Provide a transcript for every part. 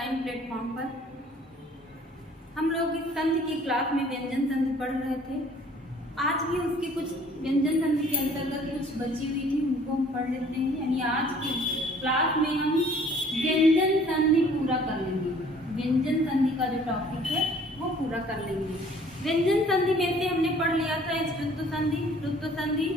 Online platform पर। हम लोग इस संधि की क्लास में व्यंजन संधि पढ़ रहे थे। आज भी उसकी कुछ व्यंजन संधि के अंतर्गत कुछ बची हुई थी, उनको हम पढ़ लेते हैं। यानी आज की क्लास में हम व्यंजन संधि पूरा कर लेंगे। व्यंजन संधि का जो टॉपिक है वो पूरा कर लेंगे। व्यंजन संधि में से हमने पढ़ लिया था ष्टुत्व संधि, ऋत्व संधि,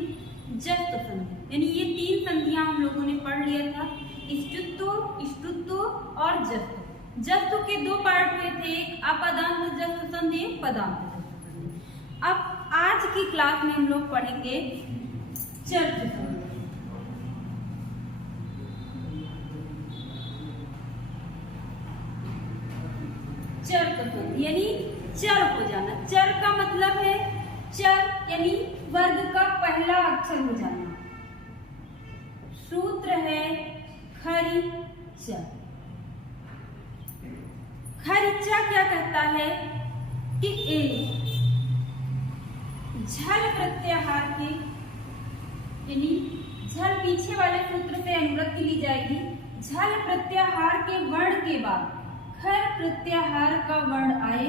जस्त्व संधि। यानी ये तीन संधियां हम लोगों ने पढ़ लिया था, ष्टुत्व, ष्टुत्व और जस्त्व। जस्त्व के दो पार्ट हुए थे, एक अपदांत जस्त्व संधि, एक पदांत जस्त्व संधि। अब आज की क्लास में हम लोग पढ़ेंगे चर्त्व संधि। चर्त्व संधि यानी चर हो जाना। चर का मतलब है चर यानी वर्ग का पहला अक्षर हो जाना। सूत्र है खरिचा। खरिचा क्या कहता है कि झल प्रत्याहार के, यानी झल पीछे वाले सूत्र से अनुवृत्ति ली जाएगी। झल प्रत्याहार के वर्ण के बाद खर प्रत्याहार का वर्ण आए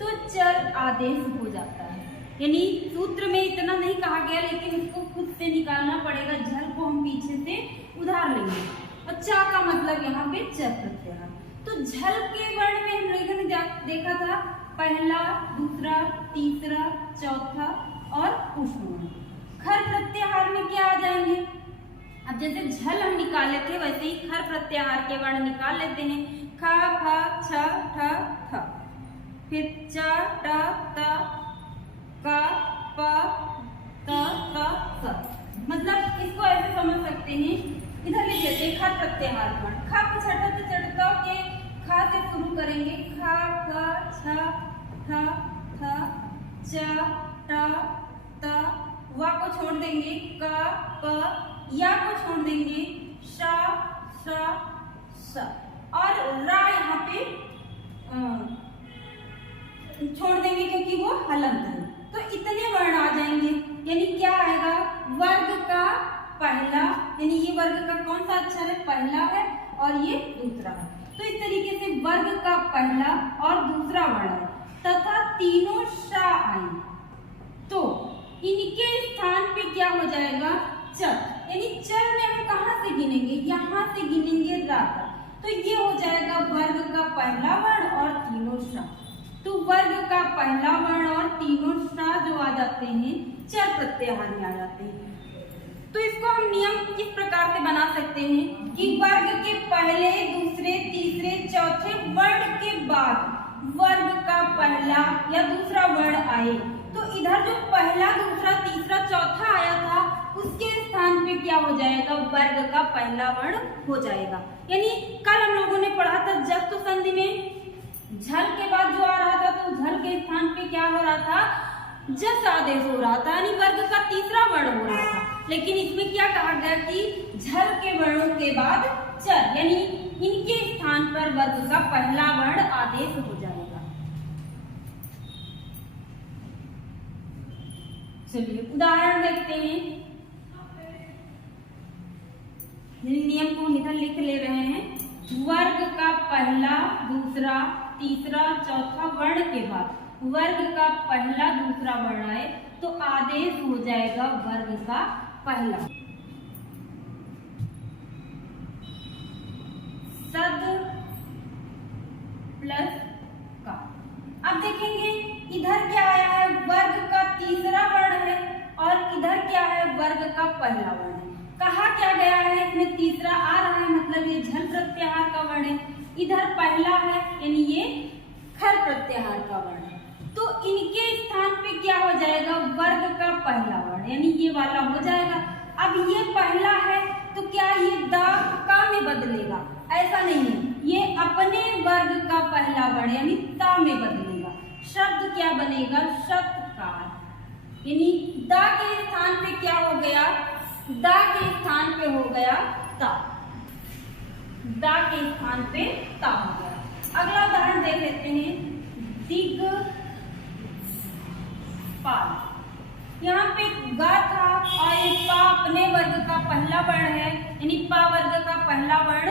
तो चर आदेश हो जाता है। यानी सूत्र में इतना नहीं कहा गया, लेकिन इसको खुद से निकालना पड़ेगा। झल को हम पीछे से उधार लेंगे और चा का मतलब यहाँ पे चर प्रत्याहार। तो झल के वर्ण में हम लोगों ने देखा था पहला, दूसरा, तीसरा, चौथा और पुष्पवर्ण। खर प्रत्याहार में क्या आ जाएंगे? अब जैसे झल हम निकाले थे वैसे ही खर प्रत्याहार के वर्ण निकाल लेते हैं। ख, फ, छ, ठ, थ, फिर च, ट, त, क, प, त, थ, स। मतलब इसको ऐसे समझ सकते हैं, इधर लिख लेते हैं खर प्रत्याहार वर्ण। ख पे छठा से चढ़ता के ख से शुरू करेंगे। ख, ख, छ, ठ, थ, च, ट, त, व को छोड़ देंगे, क, प, या को छोड़ देंगे, श, श, स, और रा यहाँ पे छोड़ देंगे क्योंकि वो हलंत है। तो इतने वर्ण आ जाएंगे। यानी क्या आएगा? वर्ग का पहला, यानी ये वर्ग का कौन सा अक्षर है? पहला है और ये दूसरा है। तो इस तरीके से वर्ग का पहला और दूसरा वर्ण है तथा तीनों श आए तो इनके स्थान पे क्या हो जाएगा? चर। यानी चर में हम कहाँ से गिनेंगे? यहाँ से गिनेंगे रा तक। तो ये हो जाएगा वर्ग का पहला वर्ण और तीनों श। तो वर्ग का पहला वर्ण और तीनों श जो आ जाते हैं चर प्रत्याहार में आ जाते हैं। तो इसको हम नियम इस प्रकार से बना सकते हैं कि वर्ग के पहले, दूसरे, तीसरे, चौथे वर्ण के बाद वर्ग का पहला या दूसरा वर्ण आए तो इधर जो पहला, दूसरा, तीसरा, चौथा आया था उसके स्थान पे क्या हो जाएगा? वर्ग का पहला वर्ण हो जाएगा। यानी कल हम लोगों ने पढ़ा था जस्त्व संधि में झल के बाद जो आ रहा था तो झल के स्थान पे क्या हो रहा था? जस आदेश हो रहा था, यानी वर्ग का तीसरा वर्ण हो रहा था। लेकिन इसमें क्या कहा गया कि झल के वर्णों के बाद चर, यानी इनके स्थान पर वर्ग का पहला वर्ण आदेश हो जाएगा। चलिए उदाहरण देखते हैं। नियम को इधर लिख ले रहे हैं। वर्ग का पहला, दूसरा, तीसरा, चौथा वर्ण के बाद वर्ग का पहला, दूसरा वर्ण आए तो आदेश हो जाएगा वर्ग का पहला। सद प्लस का। अब देखेंगे इधर क्या आया है? वर्ग का तीसरा वर्ण है और इधर क्या है? वर्ग का पहला वर्ण है। कहा क्या गया है? इसमें तीसरा आ रहा है, मतलब ये झल प्रत्याहार का वर्ण है। इधर पहला है यानी ये खर प्रत्याहार का वर्ण है। तो इनके स्थान पे क्या हो जाएगा? वर्ग का पहला वर्ण, यानी ये वाला हो जाएगा। अब ये पहला है तो क्या ये दा का में बदलेगा? ऐसा नहीं है, ये अपने वर्ग का पहला वर्ण यानी ता में बदलेगा। शब्द क्या बनेगा? शतकार। यानी दा के स्थान पे क्या हो गया? दा के स्थान पे हो गया ता। दा के स्थान पे ता हो गया। अगला उदाहरण देख लेते हैं। दिग्पाल। यहाँ पे गा था और ये पा अपने वर्ग का पहला वर्ण है, यानी पा वर्ग का पहला वर्ण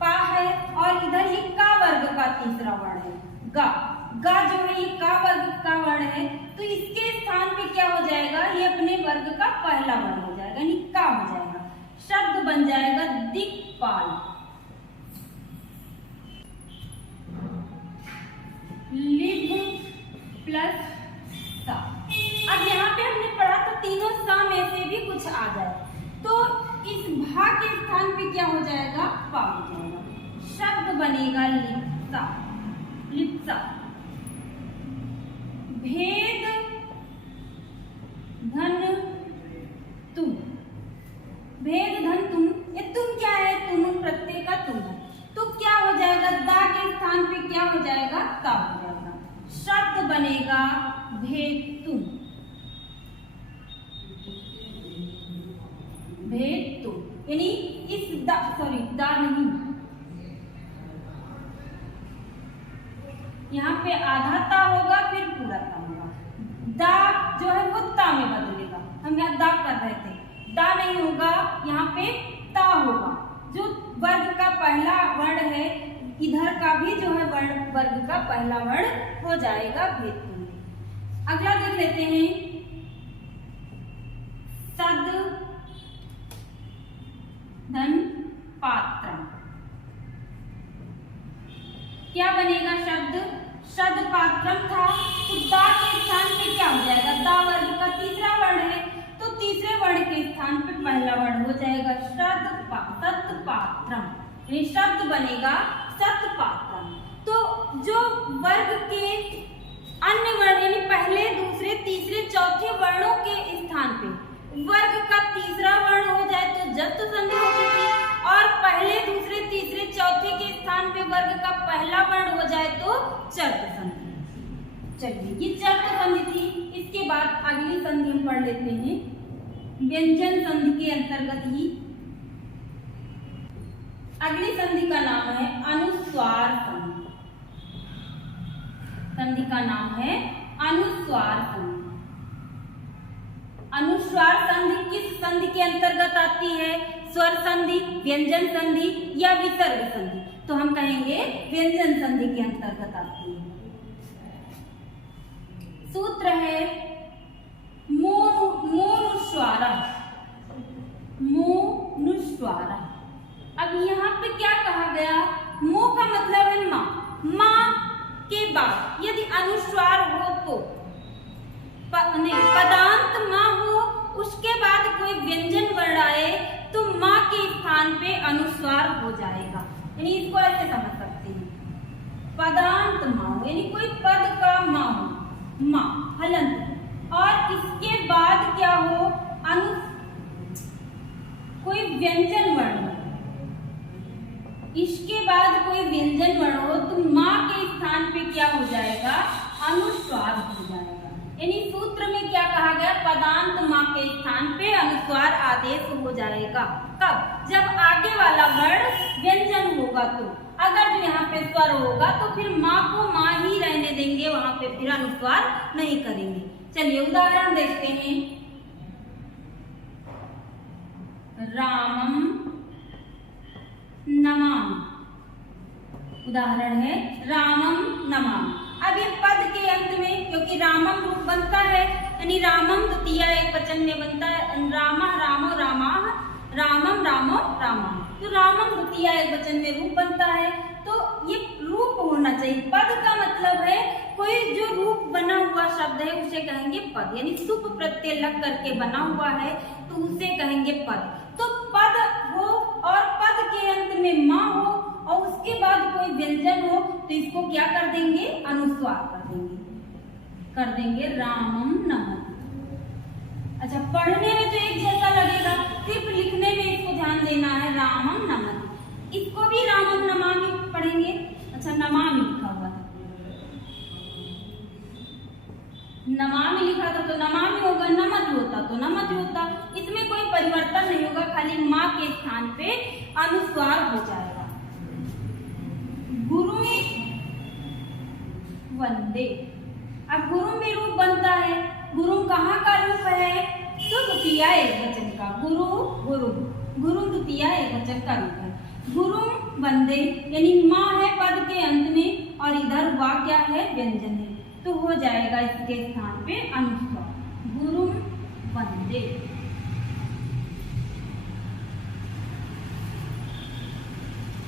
पा है और इधर ये का वर्ग का तीसरा वर्ण है गा। गा जो है ये का वर्ग का वर्ण है, तो इसके स्थान पे क्या हो जाएगा, ये अपने वर्ग का पहला वर्ण हो जाएगा, यानी का हो जाएगा। शब्द बन जाएगा दिक्पाल। लिभ प्लस सा। अब यहाँ पे हमने पढ़ा तो तीनों सा में से भी कुछ आ जाए, तो इस भा के स्थान पे क्या हो जाएगा, पा हो जाएगा। शब्द बनेगा लिप्सा। लिप्सा। भेद धन तुम। भेद धन तुम, ये तुम क्या है, तुम प्रत्यय का तुम है, तो क्या हो जाएगा, दा के स्थान पे क्या हो जाएगा, ता हो जाएगा। शब्द बनेगा भेद तुम। भेद तुम, यानी इस दा, सॉरी दा नहीं, यहाँ पे आधा ता होगा फिर पूरा ता होगा। दा जो है वो ता में बदलेगा, हम यहाँ दा कर रहे थे, दा नहीं होगा, यहाँ पे ता होगा। जो वर्ग का पहला वर्ण है, इधर का भी जो है वर्ग का पहला वर्ण हो जाएगा भेद तुम। अगला देख लेते हैं, सद धन पात्र। क्या बनेगा शब्द, शब्द पात्रम था, तो दा के स्थान पे क्या हो जाएगा, दा वर्ग का तीसरा वर्ण है, तो तीसरे वर्ण के स्थान पे पहला वर्ण हो जाएगा सत्पात्रम, यानी शब्द बनेगा सत्पात्रम। तो जो वर्ग के अन्य वर्ण यानी पहले दूसरे तीसरे चौथे वर्णों के स्थान पे वर्ग का तीसरा वर्ण हो जाए तो जस्त संधि होती थी, और पहले दूसरे तीसरे चौथे के स्थान पे वर्ग का पहला वर्ण हो जाए तो चर्त संधि। चलिए ये चर्त संधि थी। इसके बाद अगली संधि हम पढ़ लेते हैं, व्यंजन संधि के अंतर्गत ही अगली संधि का नाम है अनुस्वार संधि। संधि का नाम है अनुस्वार संधि। अनुस्वार संधि किस संधि के अंतर्गत आती है, स्वर संधि, व्यंजन संधि या विसर्ग संधि, तो हम कहेंगे व्यंजन संधि के अंतर्गत आती है। सूत्र है मोनुस्वारा। मोनुस्वारा। अब यहाँ पे क्या कहा गया, मो का मतलब है माँ, माँ के बाद यदि अनुस्वार हो तो नहीं, पदांत माँ हो, उसके बाद कोई व्यंजन वर्ण आए तो माँ के स्थान पे अनुस्वार हो जाएगा, यानी इसको ऐसे समझ सकते हैं, पदांत माँ हो यानी कोई पद का माँ हो, माँ हलंत, और इसके बाद क्या हो, कोई व्यंजन वर्ण हो, इसके बाद कोई व्यंजन वर्ण हो तो माँ के स्थान पे क्या हो जाएगा, अनुस्वार हो जाएगा। यानी सूत्र में क्या कहा गया, पदांत माँ के स्थान पे अनुस्वार आदेश हो जाएगा। कब, जब आगे वाला वर्ण व्यंजन होगा, तो अगर यहाँ पे स्वर होगा तो फिर माँ को माँ ही रहने देंगे, वहां पे फिर अनुस्वार नहीं करेंगे। चलिए उदाहरण देखते हैं, रामम नमामि। उदाहरण है रामम नमामि। अब ये पद के अंत में क्योंकि रामम रूप बनता है, यानी रामम द्वितीय एक वचन में बनता है, रामः रामो रामाः, रामम रामो रामाः, तो रामम द्वितीय एक वचन में रूप बनता है, तो ये रूप होना चाहिए। पद का मतलब है कोई जो रूप बना हुआ शब्द है उसे कहेंगे पद, यानी सुप प्रत्यय लग करके बना हुआ है तो उसे कहेंगे पद। तो पद हो और पद के अंत में माँ हो और उसके बाद कोई व्यंजन हो तो इसको क्या कर देंगे, अनुस्वार कर देंगे रामम नमः। अच्छा, पढ़ने में तो एक जैसा लगेगा, सिर्फ लिखने में इसको ध्यान देना है, रामम नमः। इसको भी रामम नमामि पढ़ेंगे। अच्छा, नमामि लिखा हुआ था, नमामि लिखा था तो नमामि होगा, नमति होता तो नमति होता, इसमें कोई परिवर्तन नहीं होगा, खाली माँ के स्थान पे अनुस्वार हो जाएगा। गुरु वंदे। अब गुरु में रूप बनता है, गुरु कहाँ का रूप है, तो द्वितीय एक वचन का, गुरु गुरु गुरु द्वितीय एक वचन का रूप है। गुरु वंदे, यानी माँ है पद के अंत में और इधर वा क्या है, व्यंजन है, तो हो जाएगा इसके स्थान पे अनुस्वार, गुरुम वंदे।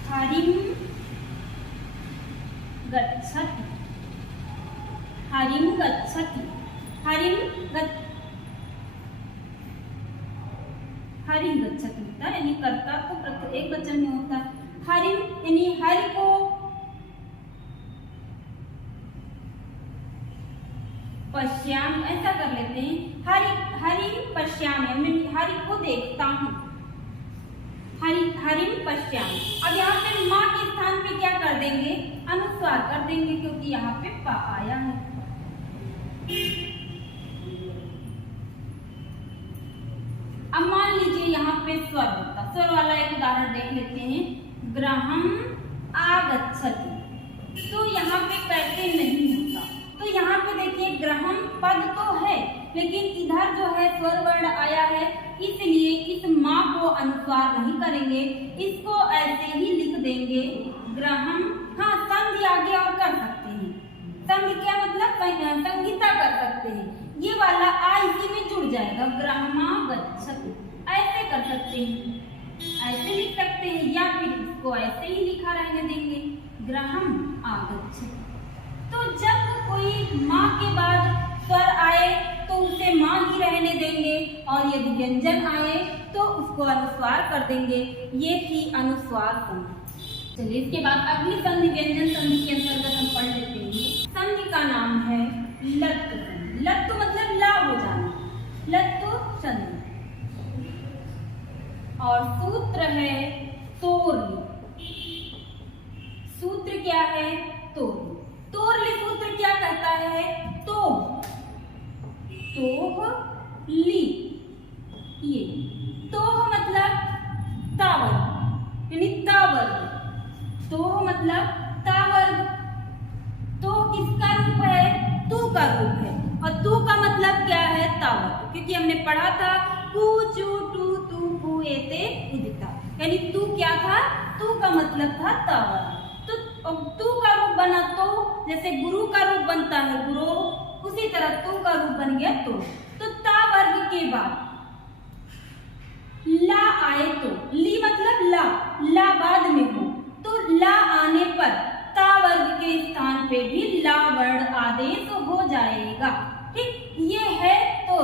हरिम गच्छति, हरिम गच्छति, हरिम हरिम गच्छति होता है, यानी कर्ता तो एक वचन में होता है। हरिम यानी हरि को पश्याम, ऐसा कर लेते हैं, हरि पश्याम, हरि को देखता हूँ, हरिम पश्याम। अब यहाँ पे माँ के स्थान पे क्या कर देंगे, अनुस्वार कर देंगे, क्योंकि यहाँ पे पा आया है। अब मान लीजिए यहाँ पे स्वर होता, स्वर वाला एक उदाहरण देख लेते हैं, ग्रहम आगच्छति, तो यहाँ पे कैसे नहीं होता, तो यहाँ पे देखिए ग्रहम पद तो है, लेकिन इधर जो है स्वर वर्ण आया है, इसलिए इस माँ को अनुस्वार नहीं करेंगे, इसको ऐसे ही लिख देंगे ग्रहम। हाँ, संधि आगे और कर सकते हैं, संधि क्या मतलब, संगीता कर सकते हैं, ये वाला आ इसी में जुड़ जाएगा, ग्रहमागच्छति, ऐसे कर सकते हैं, ऐसे लिख सकते हैं, या फिर इसको ऐसे ही लिखा रहने देंगे, ग्रहम आगच्छति। तो जब कोई माँ के बाद स्वर आए तो उसे माँ ही रहने देंगे, और यदि व्यंजन आए तो उसको अनुस्वार कर देंगे। ये थी अनुस्वार संधि। चलिए इसके बाद अगली संधि व्यंजन संधि के अंतर्गत हम पढ़ लेते हैं। संधि का नाम है लत्तु संधि। लत्तु मतलब ला हो जाना, लत्तु संधि, और सूत्र है तोरली। सूत्र क्या है, तोरली। तोरली सूत्र क्या कहता है, तोह ली, ये तोह मतलब तावर्ग, यानी तावर्ग, तोह मतलब तावर्ग। तो किसका रूप है, तू का रूप है, और तू का मतलब क्या है, तावर्ग, क्योंकि हमने पढ़ा था कु चू टू तू कु एते उदिता, यानी तू क्या था, तू का मतलब था तावर्ग। तो तू का रूप बना तो, जैसे गुरु का रूप बनता है गुरु, उसी तरह तू का रूप बन गया तो ता वर्ग के बाद ला आए तो, ली मतलब ला, ला बाद में हो, तो ला आने पर ता वर्ग के स्थान पे भी ला वर्ण आदेश हो जाएगा। ठीक, ये है तो,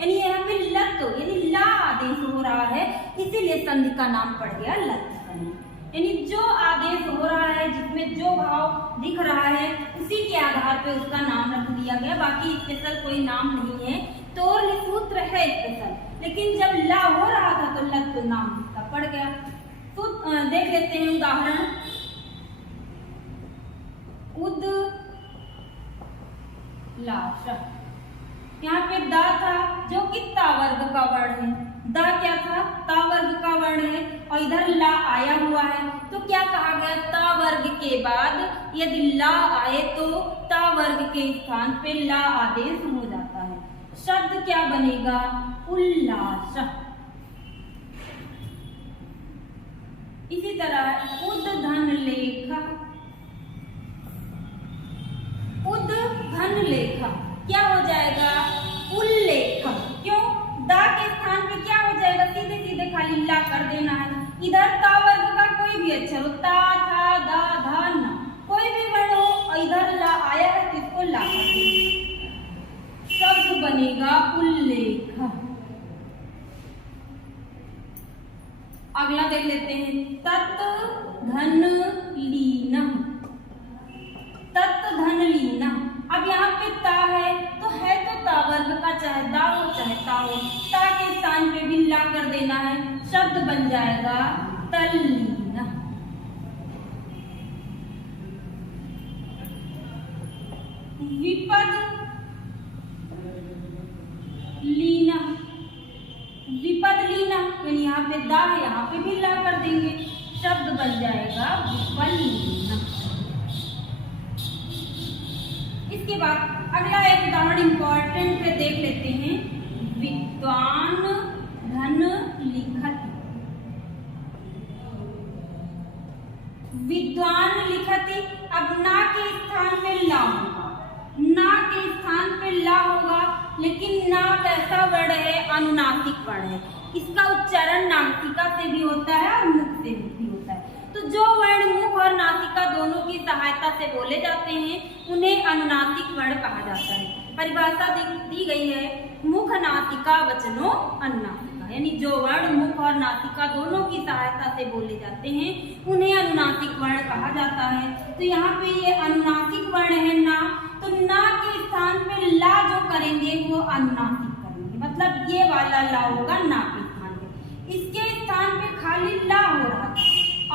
यानी यहाँ पे लत्तो यानी ला आदेश हो रहा है, इसीलिए संधि का नाम पड़ गया लत्त संधि। यानी जो आदेश हो रहा है, जिसमें जो भाव दिख रहा है, उसी के आधार पे उसका नाम रख दिया गया, बाकी स्पेशल कोई नाम नहीं है। तोरली सूत्र है स्पेशल, लेकिन जब ला हो रहा था तो लत्त नाम इसका पड़ गया। देख लेते हैं उदाहरण, उद लाश, यहाँ पे दा था जो कि ता वर्ग का वर्ण है, दा क्या था, ता वर्ग का वर्ण है, और इधर ला आया हुआ है, तो क्या कहा गया, ता वर्ग के बाद यदि ला आए तो ता वर्ग के स्थान पे ला आदेश हो जाता है। शब्द क्या बनेगा, उल्लास। इसी तरह उद्धन लेख, उद्धन लेख क्या हो जाएगा, उल्लेख। क्यों, दा के स्थान पे क्या हो जाएगा, सीधे सीधे खाली ला कर देना है। इधर ता वर्ग का कोई भी अक्षर हो, ता था दा धा न, कोई भी वर्ण हो, और इधर ला आया है तो इसको ला कर देंगे, शब्द बनेगा उल्लेख। अगला देख लेते हैं, तत् धन लीन, तत् धन लीन। अब यहाँ पे ता है तो ता वर्ग का, चाहे दा हो चाहे ता हो, ता के स्थान पे भी ला कर देना है, शब्द बन जाएगा तल्लीन। विपद लीना, विपद लीना, यानी यहाँ पे दा है, यहाँ पे भी ला कर देंगे, शब्द बन जाएगा विपल लीना। इसके बाद अगला एक उदाहरण इंपॉर्टेंट पे देख लेते हैं, विद्वान धन लिखत। विद्वान लिखति, अब ना के स्थान पे ला होगा, ना के स्थान पे ला होगा, लेकिन ना कैसा वर्ण है, अनुनासिक वर्ण है। इसका उच्चारण नासिका से भी होता है और मुख से भी होता है। तो जो वर्ण मुख और नासिका दोनों की सहायता से बोले जाते हैं उन्हें अनुनासिक वर्ण कहा जाता है। परिभाषा दी गई है, मुख नासिका वचनो अनुनासिका, यानी जो वर्ण मुख और नासिका दोनों की सहायता से बोले जाते हैं उन्हें अनुनासिक वर्ण कहा जाता है। तो यहाँ पे ये अनुनासिक वर्ण है ना, तो ना के स्थान पे ला जो करेंगे वो अनुनासिक करेंगे, मतलब ये वाला ला होगा ना के स्थान पे। इसके स्थान पे खाली ला हो रहा था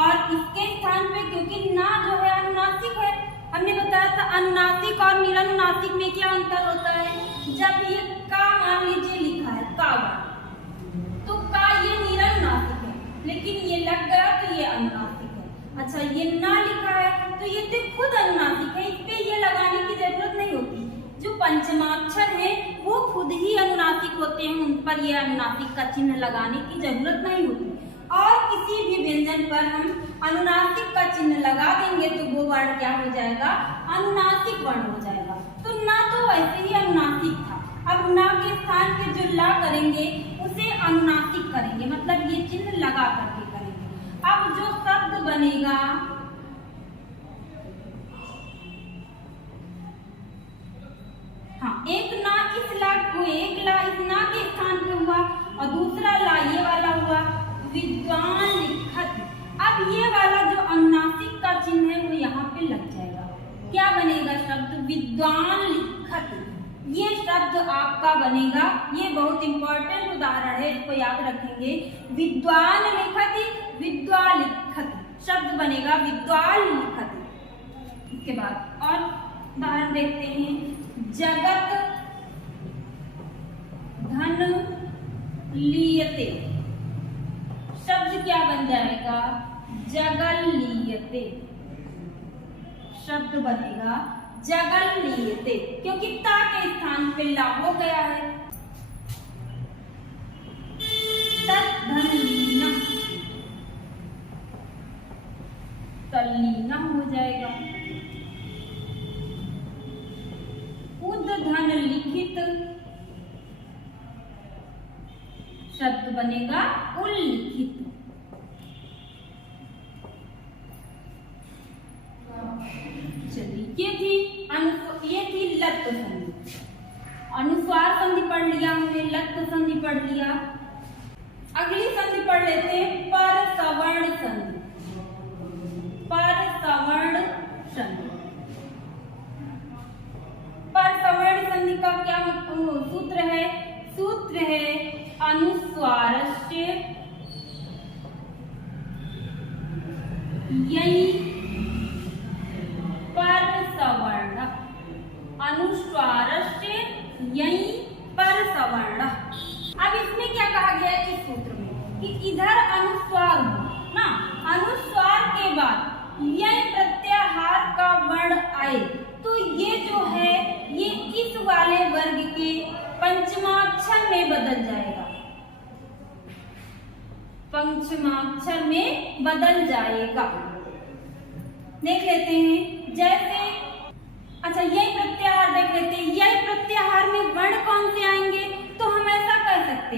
और इसके स्थान पे क्योंकि ना जो है अनुनासिक है, हमने बताया था अनुनासिक और निरनुनासिक में क्या अंतर होता है। जब ये का मान लीजिए लिखा है का वर्ण, तो का ये निरनुनासिक है, लेकिन ये लग गया तो ये अनुनासिक है। अच्छा ये ना लिखा है तो ये तो खुद अनुनासिक है, इस पे ये लगाने की जरूरत नहीं होती। जो पंचमाक्षर है वो खुद ही अनुनासिक होते हैं, उन पर ये अनुनासिक का चिन्ह लगाने की जरूरत नहीं होती। और किसी भी व्यंजन पर हम अनुनासिक का चिन्ह लगा देंगे तो वो वर्ण क्या हो जाएगा, अनुनासिक वर्ण हो जाएगा। तो ना तो वैसे ही अनुनासिक था, अब ना के स्थान पे जो ला करेंगे उसे अनुनासिक करेंगे, मतलब ये चिन्ह लगा करके करेंगे। अब जो शब्द बनेगा, हाँ एक ना इस ला को, एक ला इस ना के स्थान पे हुआ और दूसरा ला ये वाला हुआ विद्वान लिखत। अब ये वाला जो अनुनासिक का चिन्ह है वो यहाँ पे लग जाएगा, क्या बनेगा शब्द विद्वान लिखत। ये शब्द आपका बनेगा, ये बहुत इंपॉर्टेंट उदाहरण है, इसको याद रखेंगे। विद्वान लिखति, विद्वा लिखत शब्द बनेगा विद्वान लिखति। इसके बाद और उदाहरण देखते हैं, जगत धन लीयते शब्द क्या बन जाएगा, जगल लीयते शब्द बनेगा जगल लीयते, क्योंकि ता के स्थान पे ला हो गया है। तद्धनलीना तल्लीना हो जाएगा। उद्धन लिखित शब्द बनेगा उल्लिखित। चलिए ये थी लत्त संधि। अनुस्वार संधि पढ़ लिया हमने, लत्त संधि पढ़ लिया। अगली संधि पढ़ लेते हैं पर सवर्ण संधि। पर सवर्ण संधि, पर सवर्ण संधि का क्या सूत्र है, सूत्र है अनुस्वारस्य यही पर सवर्ण, अनुस्वारस्य यही पर सवर्ण। अब इसमें क्या कहा गया है इस सूत्र में कि इधर अनुस्वार हो ना, अनुस्वार के बाद यह प्रत्याहार का वर्ण आए तो ये जो है ये इस वाले वर्ग के पंचमाक्षर में बदल जाएगा, पंचमाक्षर में बदल जाएगा। देख लेते हैं जैसे, अच्छा यही प्रत्याहार देख लेते हैं। यही प्रत्याहार में वर्ण कौन से आएंगे, तो हम ऐसा कर सकते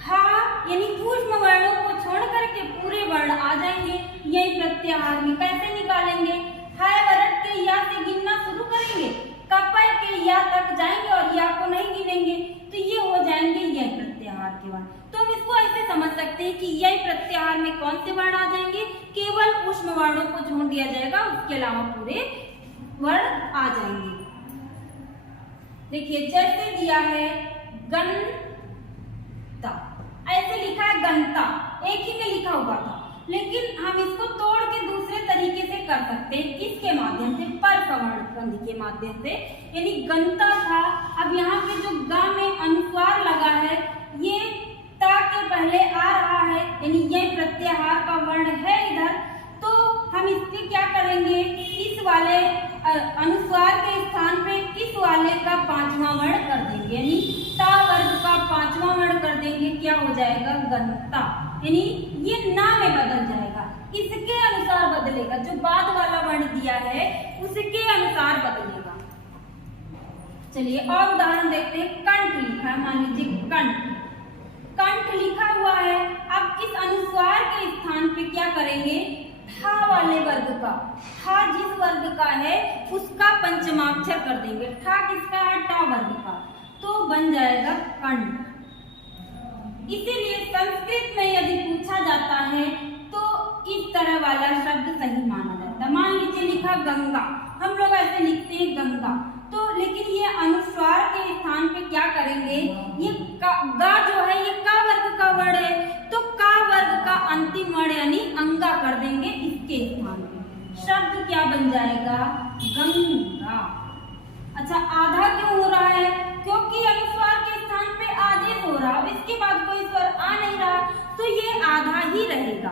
हा यानी सूक्ष्म वर्णों को छोड़ करके पूरे वर्ण आ जाएंगे यही प्रत्याहार में। कैसे निकालेंगे, हाय वरट के या से गिनना शुरू करेंगे, कपय के या तक जाएंगे और या को नहीं गिनेंगे, तो ये हो जाएंगे यही प्रत्याहार के वर्ण। तो हम इसको ऐसे समझ सकते हैं कि यही प्रत्याहार में कौन से वर्ण आ जाएंगे, केवल ऊष्म वर्णों को छोड़ दिया जाएगा, उसके अलावा पूरे वर्ण आ जाएंगे। देखिए जैसे दिया है गन्ता, ऐसे लिखा है गन्ता, एक ही में लिखा हुआ था, लेकिन हम इसको तोड़ के दूसरे तरीके से कर सकते हैं, इसके माध्यम से पर सवर्ण संधि के माध्यम से। यानी गन्ता था, अब यहाँ पे जो गा में अनुस्वार लगा है ये ता के पहले आ रहा है, यानी ये प्रत्याहार का वर्ण है इधर, तो हम इसमें क्या करेंगे, इस वाले अनुस्वार के स्थान पे इस वाले का पांचवा वर्ण कर देंगे, यानी ता वर्ग का पांचवा वर्ण कर देंगे, क्या हो जाएगा गन्ता, यानी ये ना में बदल जाएगा, इसके अनुसार बदल बदलेगा, जो बाद वाला वर्ण दिया है उसके अनुसार बदलेगा। चलिए और उदाहरण देखते हैं। कंठ लिखा है, मान लीजिए कंठ, कंठ लिखा हुआ है। अब इस अनुस्वार के स्थान पे क्या करेंगे, ठा वाले वर्ग का, ठा जिस वर्ग का है उसका पंचमाक्षर कर देंगे। ठा किसका है, टा वर्ग का, तो बन जाएगा कंठ। इसीलिए संस्कृत में यदि पूछा जाता है तो इस तरह वाला शब्द सही माना जाता है। मान लीजिए लिखा गंगा, हम लोग ऐसे लिखते हैं गंगा, तो लेकिन ये अनुस्वार के स्थान पे क्या करेंगे, ये गा जो है ये का वर्ग का वर्ण है, तो का वर्ग का अंतिम वर्ण यानी अंगा कर देंगे इसके स्थान पे। शब्द क्या बन जाएगा, गंगा। अच्छा आधा क्यों हो रहा है, क्योंकि अनुस्वार के स्थान पे आदेश हो रहा, अब इसके बाद कोई स्वर आ नहीं रहा तो ये आधा ही रहेगा।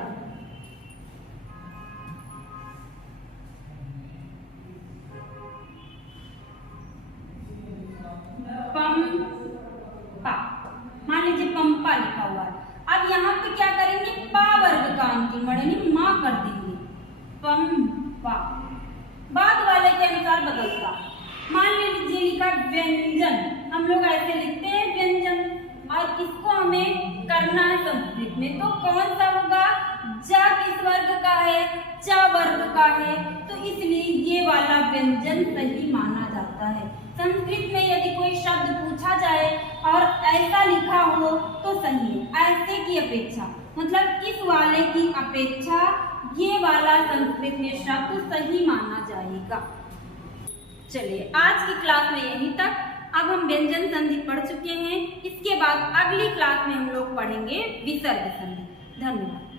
पंपा, मान लीजिए पंपा लिखा हुआ है। अब यहाँ पे क्या करेंगे, पा वर्ग का अंतिम वर्ण यानी मां कर देंगे, पंपा। बाद वाले के अनुसार बदलता। मान लीजिए लिखा व्यंजन, हम लोग ऐसे लिखते हैं व्यंजन, और इसको हमें करना है संस्कृत में, तो कौन सा होगा, जा किस वर्ग का है, चा वर्ग का है, तो इसलिए ये वाला व्यंजन सही माना जाता है। संस्कृत में यदि कोई शब्द पूछा जाए और ऐसा लिखा हो तो सही है, ऐसे की अपेक्षा, मतलब इस वाले की अपेक्षा ये वाला संस्कृत में शब्द सही माना जाएगा। चलिए आज की क्लास में यहीं तक। अब हम व्यंजन संधि पढ़ चुके हैं, इसके बाद अगली क्लास में हम लोग पढ़ेंगे विसर्ग संधि। धन्यवाद।